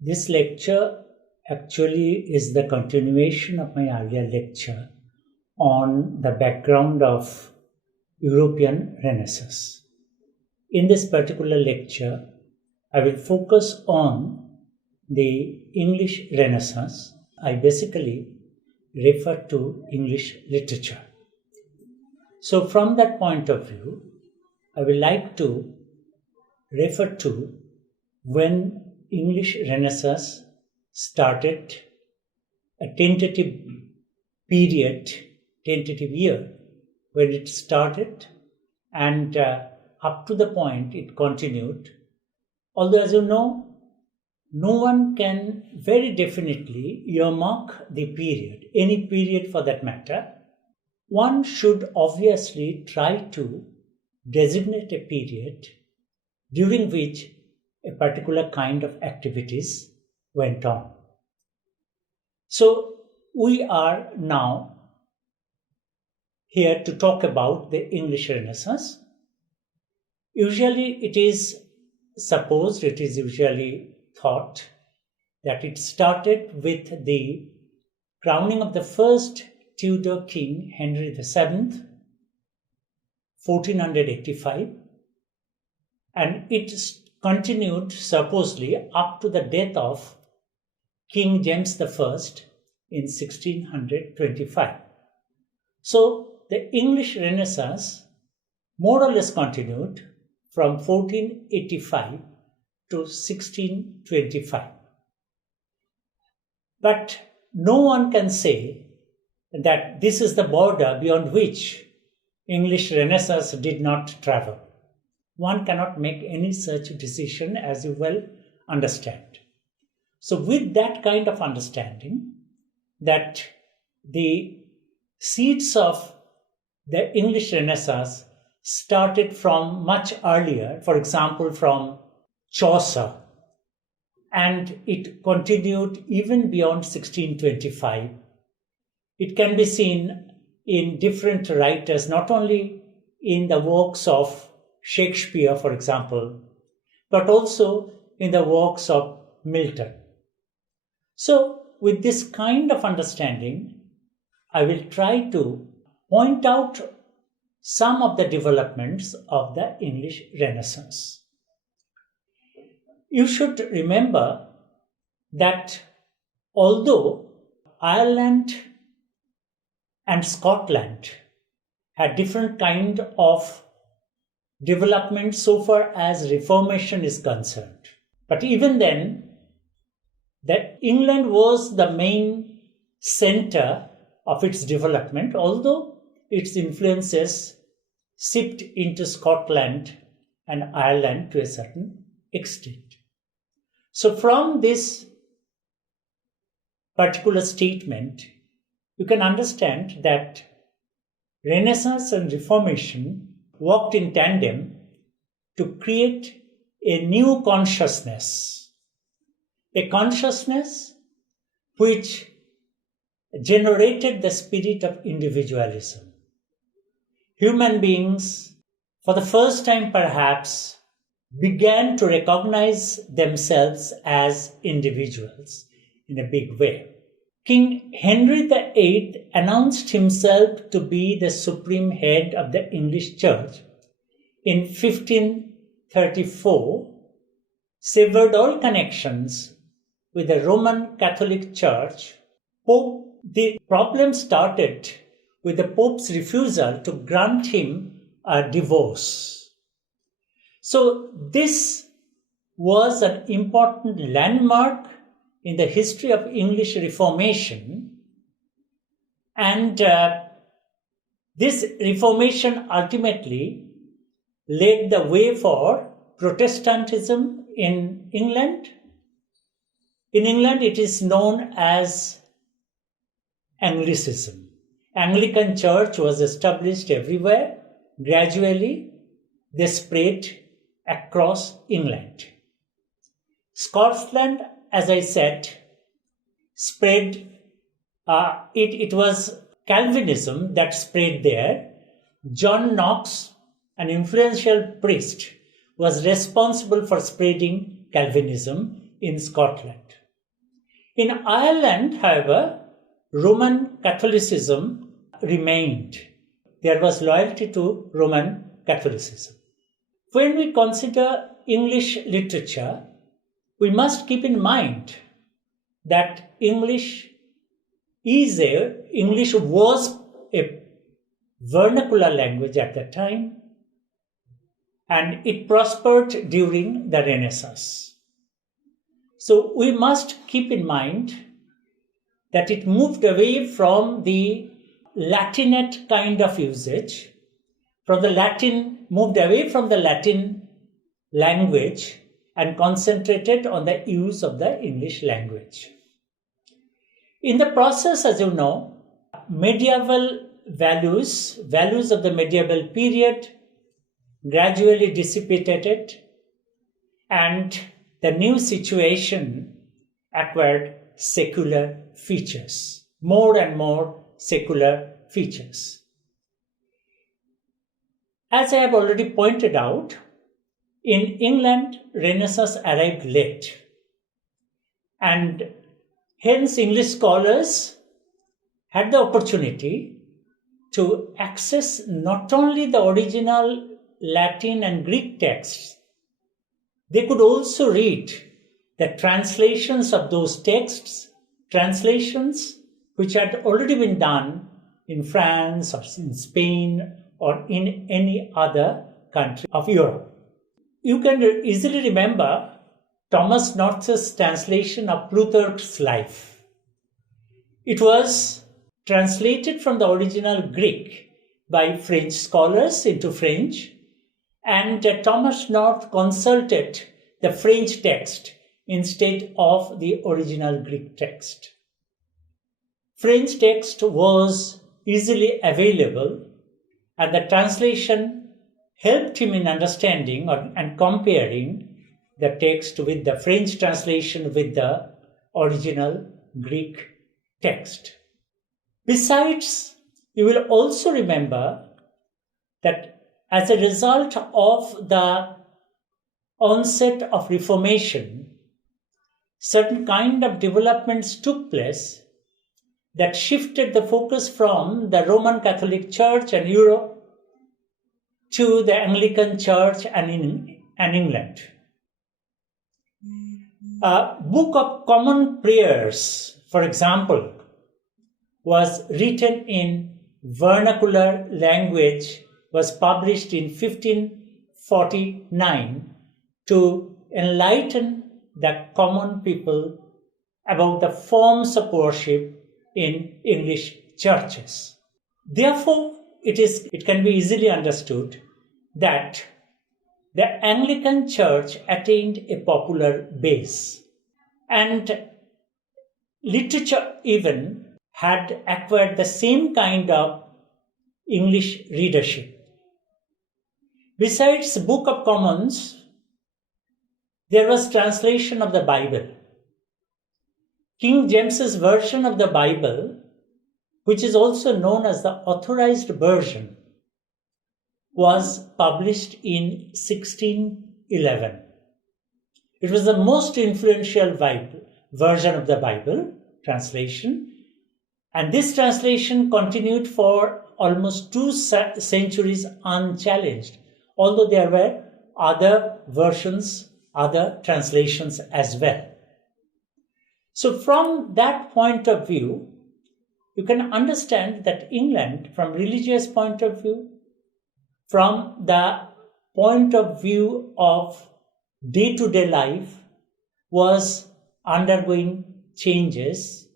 This lecture actually is the continuation of my earlier lecture on the background of European Renaissance. In this particular lecture, I will focus on the English Renaissance. I basically refer to English literature. So from that point of view, I would like to refer to when English Renaissance started, a tentative period, tentative year when it started, and up to the point it continued. Although, as you know, no one can very definitely earmark the period, any period for that matter. One should obviously try to designate a period during which a particular kind of activities went on. So we are now here to talk about the English Renaissance. Usually it is supposed, it is usually thought that it started with the crowning of the first Tudor king, Henry VII, 1485, and it continued supposedly up to the death of King James I in 1625. So the English Renaissance more or less continued from 1485 to 1625. But no one can say that this is the border beyond which English Renaissance did not travel. One cannot make any such decision, as you well understand. So with that kind of understanding, that the seeds of the English Renaissance started from much earlier, for example, from Chaucer, and it continued even beyond 1625. It can be seen in different writers, not only in the works of Shakespeare, for example, but also in the works of Milton. So, with this kind of understanding, I will try to point out some of the developments of the English Renaissance. You should remember that although Ireland and Scotland had different kind of development so far as Reformation is concerned, but even then, that England was the main center of its development, although its influences seeped into Scotland and Ireland to a certain extent. So from this particular statement, you can understand that Renaissance and Reformation worked in tandem to create a new consciousness, a consciousness which generated the spirit of individualism. Human beings, for the first time perhaps, began to recognize themselves as individuals in a big way. King Henry VIII announced himself to be the supreme head of the English Church in 1534, severed all connections with the Roman Catholic Church. The problem started with the Pope's refusal to grant him a divorce. So this was an important landmark in the history of English Reformation, and this Reformation ultimately laid the way for Protestantism in England In England, it is known as Anglicism. Anglican Church was established everywhere. Gradually, they spread across England. Scotland, as I said, spread, it was Calvinism that spread there. John Knox, an influential priest, was responsible for spreading Calvinism in Scotland. In Ireland, however, Roman Catholicism remained. There was loyalty to Roman Catholicism. When we consider English literature, we must keep in mind that English was a vernacular language at the time, and it prospered during the Renaissance. So we must keep in mind that it moved away from the Latinate kind of usage, moved away from the Latin language and concentrated on the use of the English language. In the process, as you know, medieval values of the medieval period gradually dissipated, and the new situation acquired secular features, more and more secular features. As I have already pointed out, in England, Renaissance arrived late, and hence English scholars had the opportunity to access not only the original Latin and Greek texts, they could also read the translations of those texts, translations which had already been done in France or in Spain or in any other country of Europe. You can easily remember Thomas North's translation of Plutarch's Life. It was translated from the original Greek by French scholars into French, and Thomas North consulted the French text instead of the original Greek text. French text was easily available, and the translation helped him in understanding and comparing the text with the French translation with the original Greek text. Besides, you will also remember that as a result of the onset of Reformation, certain kind of developments took place that shifted the focus from the Roman Catholic Church and Europe to the Anglican Church and England. A Book of Common Prayers, for example, was written in vernacular language, was published in 1549 to enlighten the common people about the forms of worship in English churches. Therefore, it can be easily understood that the Anglican Church attained a popular base, and literature even had acquired the same kind of English readership. Besides Book of Commons, there was translation of the Bible. King James's version of the Bible, which is also known as the Authorized Version, was published in 1611. It was the most influential version of the Bible translation, and this translation continued for almost 2 centuries unchallenged, although there were other versions, other translations as well. So from that point of view, you can understand that England, from religious point of view, from the point of view of day-to-day life, was undergoing changes,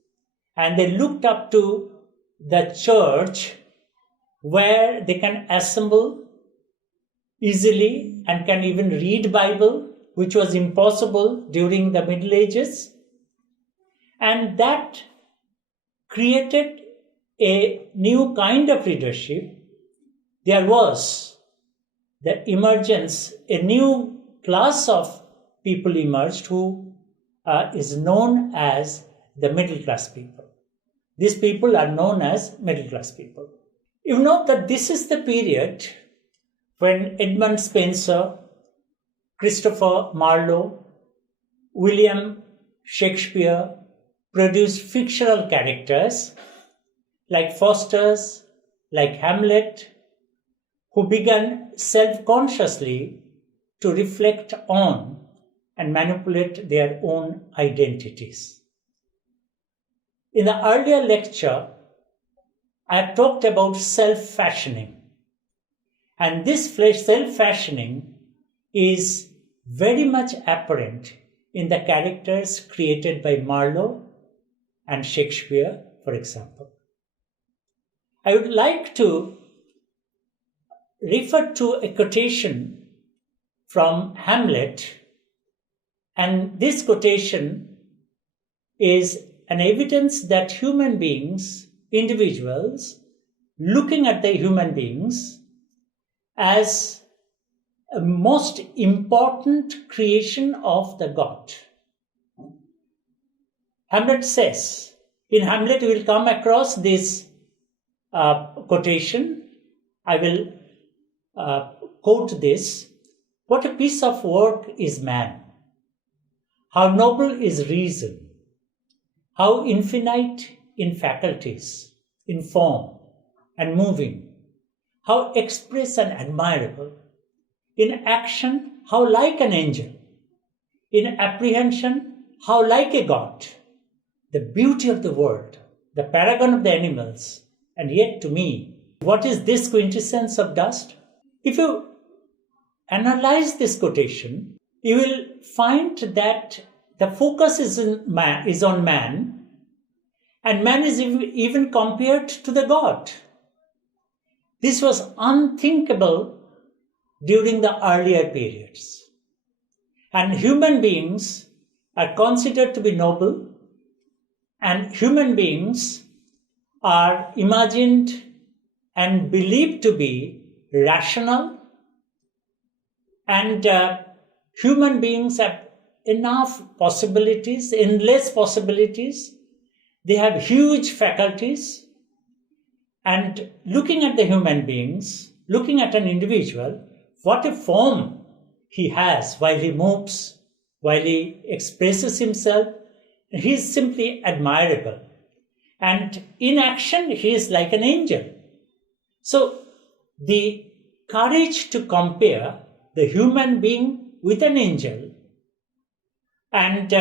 and they looked up to the church where they can assemble easily and can even read Bible, which was impossible during the Middle Ages. And that created a new kind of readership. There was the emergence, a new class of people emerged who is known as the middle class people. These people are known as middle class people. You know that this is the period when Edmund Spenser, Christopher Marlowe, William Shakespeare produced fictional characters like Faustus, like Hamlet, who began self-consciously to reflect on and manipulate their own identities. In the earlier lecture, I have talked about self-fashioning. And this self-fashioning is very much apparent in the characters created by Marlowe and Shakespeare, for example. I would like to refer to a quotation from Hamlet, and this quotation is an evidence that human beings, individuals, looking at the human beings as a most important creation of the God. Hamlet says, in Hamlet we will come across this quotation. I will quote this. What a piece of work is man! How noble is reason! How infinite in faculties, in form and moving! How express and admirable! In action, how like an angel! In apprehension, how like a god! The beauty of the world, the paragon of the animals, and yet to me, what is this quintessence of dust? If you analyze this quotation, you will find that the focus is on man, and man is even compared to the God. This was unthinkable during the earlier periods. And human beings are considered to be noble, and human beings are imagined and believed to be rational, and human beings have enough possibilities, endless possibilities. They have huge faculties, and looking at the human beings, looking at an individual, what a form he has while he moves, while he expresses himself, he is simply admirable. And in action, he is like an angel. So the courage to compare the human being with an angel and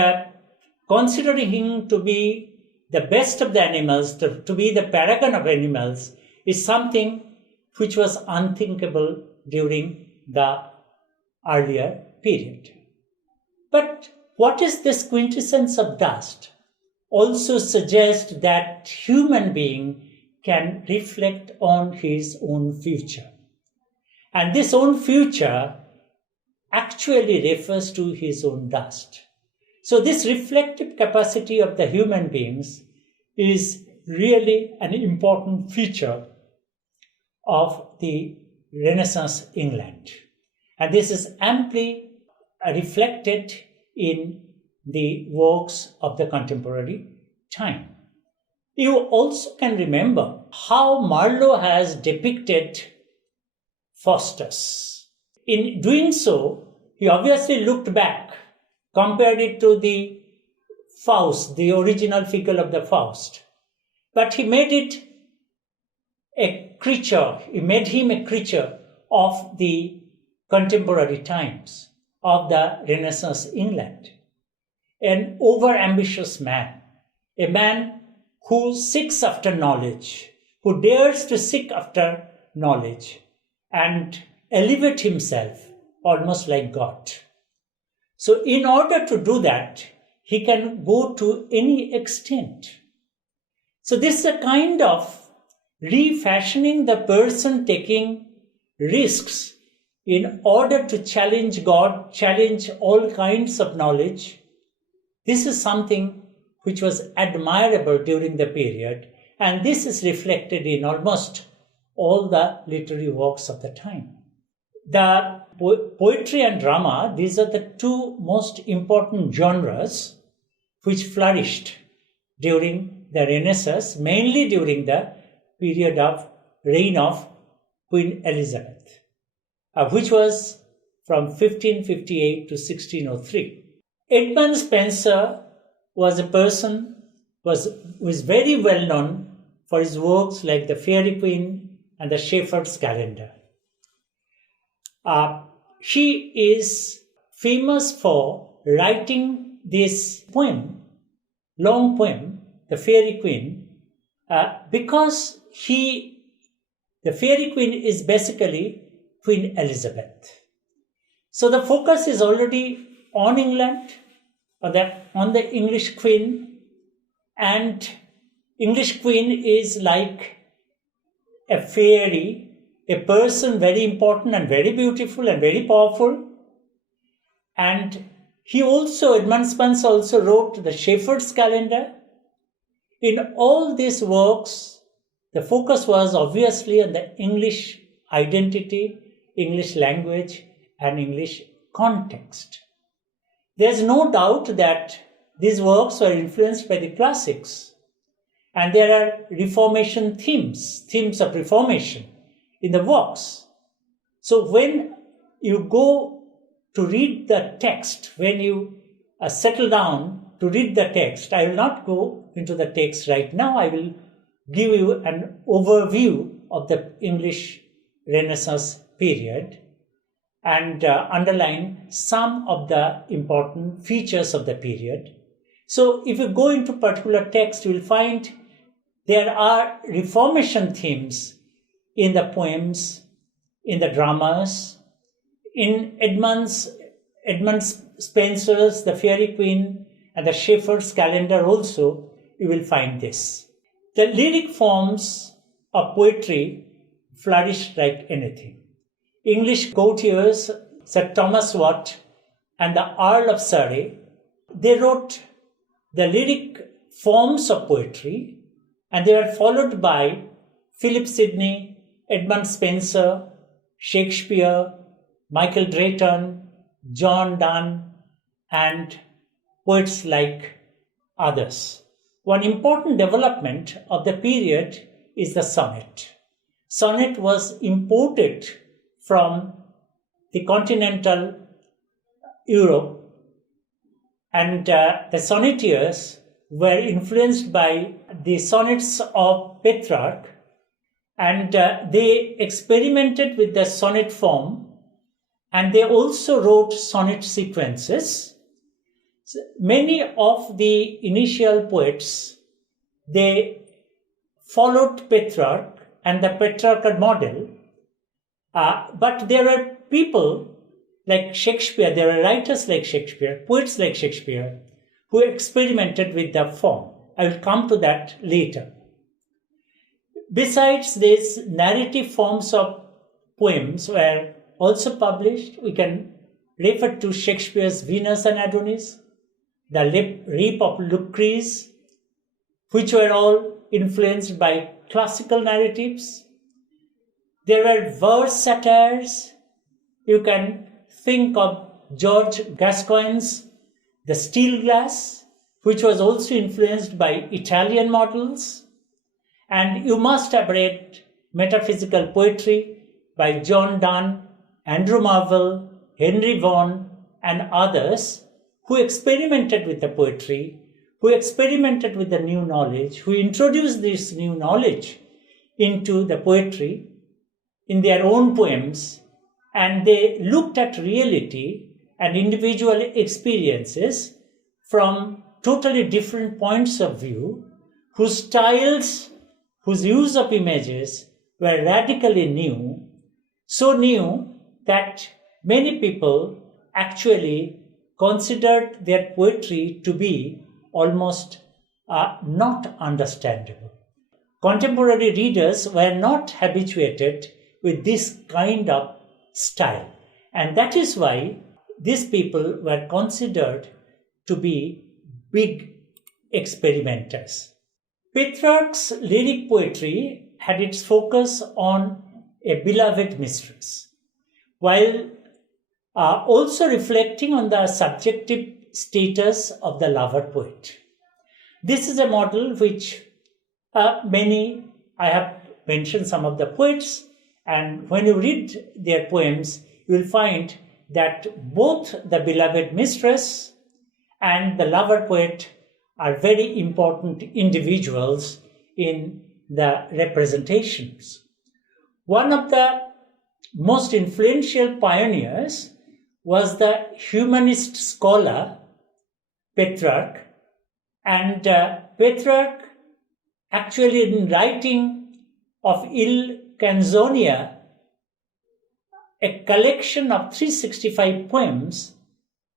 considering him to be the best of the animals, to be the paragon of animals, is something which was unthinkable during the earlier period. But what is this quintessence of dust? Also suggests that human being can reflect on his own future. And this own future actually refers to his own dust. So this reflective capacity of the human beings is really an important feature of the Renaissance England. And this is amply reflected in the works of the contemporary time. You also can remember how Marlowe has depicted Faustus. In doing so, he obviously looked back, compared it to the Faust, the original figure of the Faust. But he made it a creature, he made him a creature of the contemporary times, of the Renaissance England. An over-ambitious man, a man who seeks after knowledge, who dares to seek after knowledge and elevate himself almost like God. So in order to do that, he can go to any extent. So this is a kind of refashioning the person taking risks in order to challenge God, challenge all kinds of knowledge. This is something which was admirable during the period, and this is reflected in almost all the literary works of the time. The poetry and drama, these are the two most important genres which flourished during the Renaissance, mainly during the period of reign of Queen Elizabeth, which was from 1558 to 1603. Edmund Spenser was a person who was very well known for his works like The Faerie Queene and The Shepherd's Calendar. She is famous for writing this poem, long poem, The Faerie Queene, because the Faerie Queene is basically Queen Elizabeth. So the focus is already on England, on the English Queen, and English Queen is like a fairy, a person very important and very beautiful and very powerful. And Edmund Spenser also wrote The Shepherd's Calendar. In all these works, the focus was obviously on the English identity, English language, and English context. There's no doubt that these works were influenced by the classics, and there are Reformation themes of Reformation in the works. So when you go to read the text, when you settle down to read the text, I will not go into the text right now. I will give you an overview of the English Renaissance period and underline some of the important features of the period. So if you go into particular text, you will find there are Reformation themes in the poems, in the dramas, in Edmund Spenser's The Faerie Queene and The Shepherd's Calendar also, you will find this. The lyric forms of poetry flourished like anything. English courtiers, Sir Thomas Watt and the Earl of Surrey, they wrote the lyric forms of poetry, and they were followed by Philip Sidney, Edmund Spenser, Shakespeare, Michael Drayton, John Donne, and poets like others. One important development of the period is the sonnet. Sonnet was imported from the continental Europe, and the sonnetiers were influenced by the sonnets of Petrarch, and they experimented with the sonnet form, and they also wrote sonnet sequences. Many of the initial poets, they followed Petrarch and the Petrarchal model, but there were people like Shakespeare, there were writers like Shakespeare, poets like Shakespeare, who experimented with the form. I will come to that later. Besides these narrative forms of poems were also published, we can refer to Shakespeare's Venus and Adonis, the Rape of Lucrece, which were all influenced by classical narratives. There were verse satires. You can think of George Gascoigne's The Steel Glass, which was also influenced by Italian models. And you must have read metaphysical poetry by John Donne, Andrew Marvell, Henry Vaughan, and others who experimented with the poetry, who experimented with the new knowledge, who introduced this new knowledge into the poetry in their own poems, and they looked at reality and individual experiences from totally different points of view, whose styles, whose use of images were radically new, so new that many people actually considered their poetry to be almost not understandable. Contemporary readers were not habituated with this kind of style, and that is why these people were considered to be big experimenters. Petrarch's lyric poetry had its focus on a beloved mistress, while also reflecting on the subjective status of the lover poet. This is a model which I have mentioned some of the poets, and when you read their poems, you will find that both the beloved mistress and the lover poet are very important individuals in the representations. One of the most influential pioneers was the humanist scholar Petrarch, and Petrarch actually, in writing of Il Canzonia, a collection of 365 poems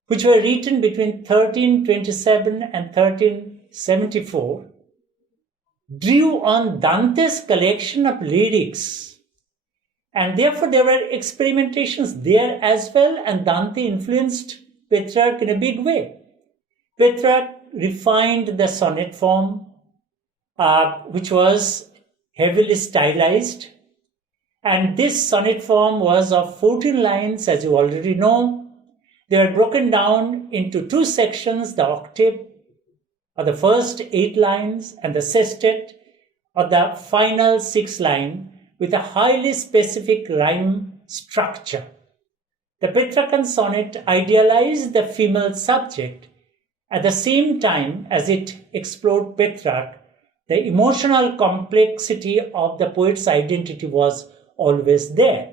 which were written between 1327 and 1374, drew on Dante's collection of lyrics, and therefore there were experimentations there as well, and Dante influenced Petrarch in a big way. Petrarch refined the sonnet form, which was heavily stylized, and this sonnet form was of 14 lines, as you already know. They were broken down into two sections, the octave, or the first 8 lines, and the sestet, or the final 6 line, with a highly specific rhyme structure. The Petrarchan sonnet idealized the female subject at the same time as it explored Petrarch. The emotional complexity of the poet's identity was always there.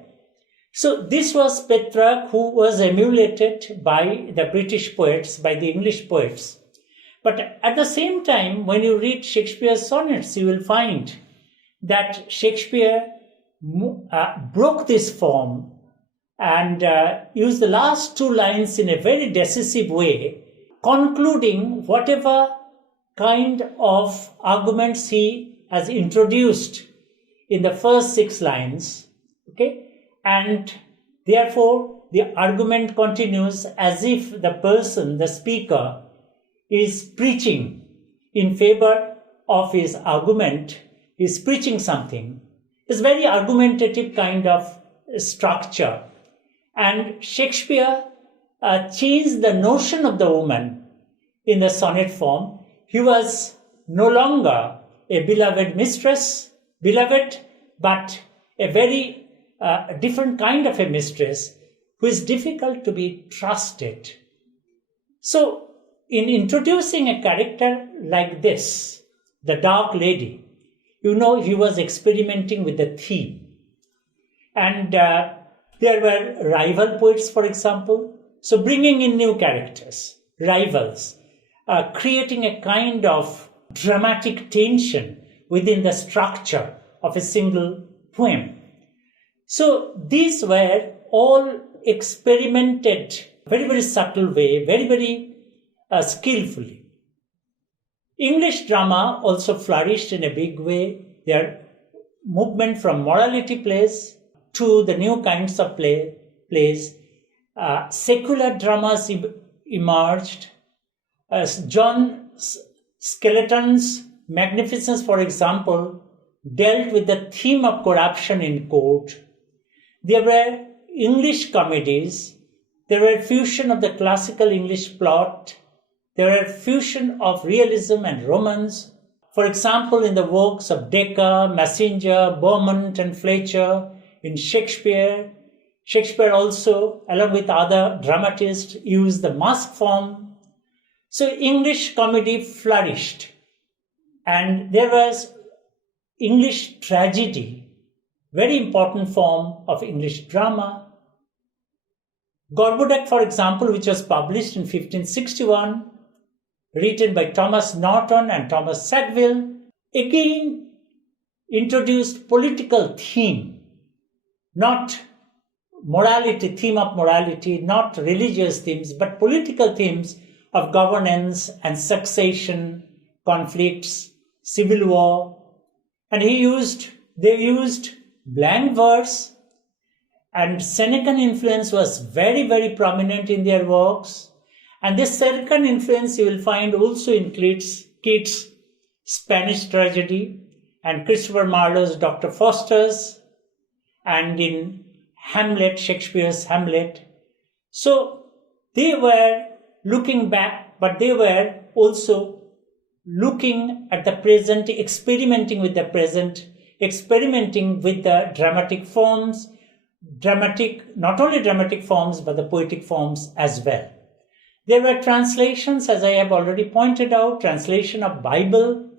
So this was Petrarch, who was emulated by the British poets, by the English poets. But at the same time, when you read Shakespeare's sonnets, you will find that Shakespeare broke this form and used the last 2 lines in a very decisive way, concluding whatever kind of arguments he has introduced in the first 6 lines, okay? And therefore, the argument continues as if the person, the speaker, is preaching in favor of his argument, is preaching something. It's very argumentative kind of structure. And Shakespeare changed the notion of the woman in the sonnet form. He was no longer a beloved mistress, beloved, but a very different kind of a mistress who is difficult to be trusted. So, in introducing a character like this, the Dark Lady, you know, he was experimenting with the theme. And there were rival poets, for example. So, bringing in new characters, rivals, creating a kind of dramatic tension within the structure of a single poem. So these were all experimented very, very subtle way, very, very skillfully. English drama also flourished in a big way. Their movement from morality plays to the new kinds of plays. Secular dramas emerged. John Skeleton's Magnificence, for example, dealt with the theme of corruption in court. There were English comedies. There were fusion of the classical English plot. There were fusion of realism and romance. For example, in the works of Dekker, Messenger, Beaumont, and Fletcher, in Shakespeare. Shakespeare also, along with other dramatists, used the mask form. So English comedy flourished. And there was English tragedy, very important form of English drama. Gorboduc, for example, which was published in 1561, written by Thomas Norton and Thomas Sackville, again introduced political theme, not morality, theme of morality, not religious themes, but political themes of governance and succession, conflicts, civil war. And they used blank verse, and Senecan influence was very, very prominent in their works. And this Senecan influence you will find also includes Keats' Spanish Tragedy, and Christopher Marlowe's Dr. Faustus, and in Hamlet, Shakespeare's Hamlet. So they were looking back, but they were also looking at the present, experimenting with the present, experimenting with the dramatic forms, not only dramatic forms, but the poetic forms as well. There were translations, as I have already pointed out, translation of Bible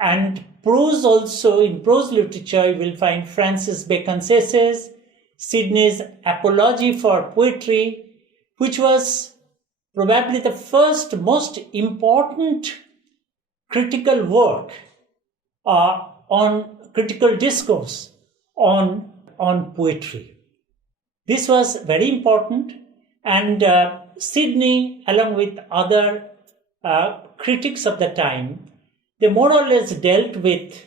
and prose also. In prose literature, you will find Francis Bacon's essays, Sidney's Apology for Poetry, which was probably the first most important critical work on critical discourse on poetry. This was very important, and Sidney, along with other critics of the time, they more or less dealt with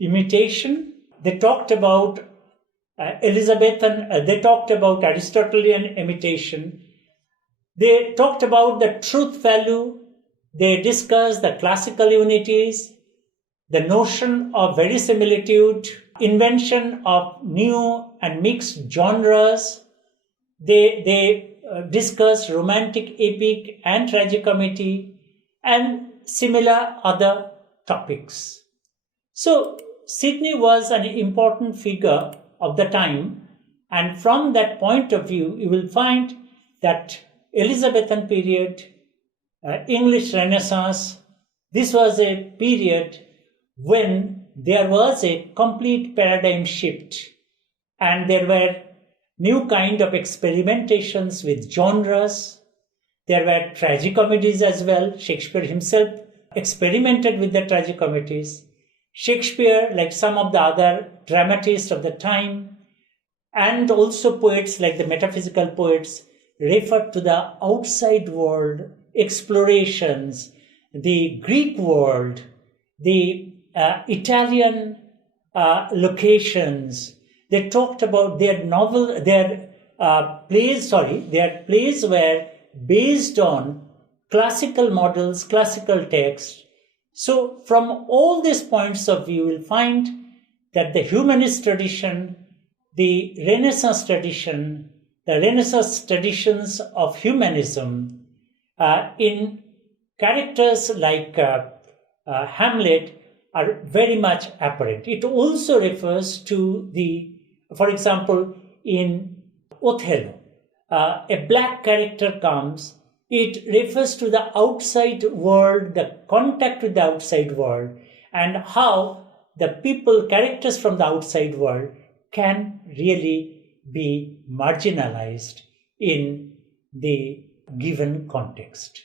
imitation. They talked about Elizabethan, they talked about Aristotelian imitation. They talked about the truth value. They discussed the classical unities, the notion of verisimilitude, invention of new and mixed genres. They discussed romantic epic and tragicomedy and similar other topics. So Sidney was an important figure of the time, and from that point of view, you will find that Elizabethan period, English Renaissance, this was a period when there was a complete paradigm shift, and there were new kind of experimentations with genres. There were tragicomedies as well. Shakespeare himself experimented with the tragicomedies. Shakespeare, like some of the other dramatists of the time, and also poets like the metaphysical poets, referred to the outside world, explorations, the Greek world, the Italian locations. They talked about their plays were based on classical models, classical texts. So from all these points of view, you will find that the humanist tradition, the Renaissance tradition, the Renaissance traditions of humanism, in characters like Hamlet, are very much apparent. It also refers to for example, in Othello, a black character comes. It refers to the outside world, the contact with the outside world, and how the characters from the outside world can really be marginalized in the given context.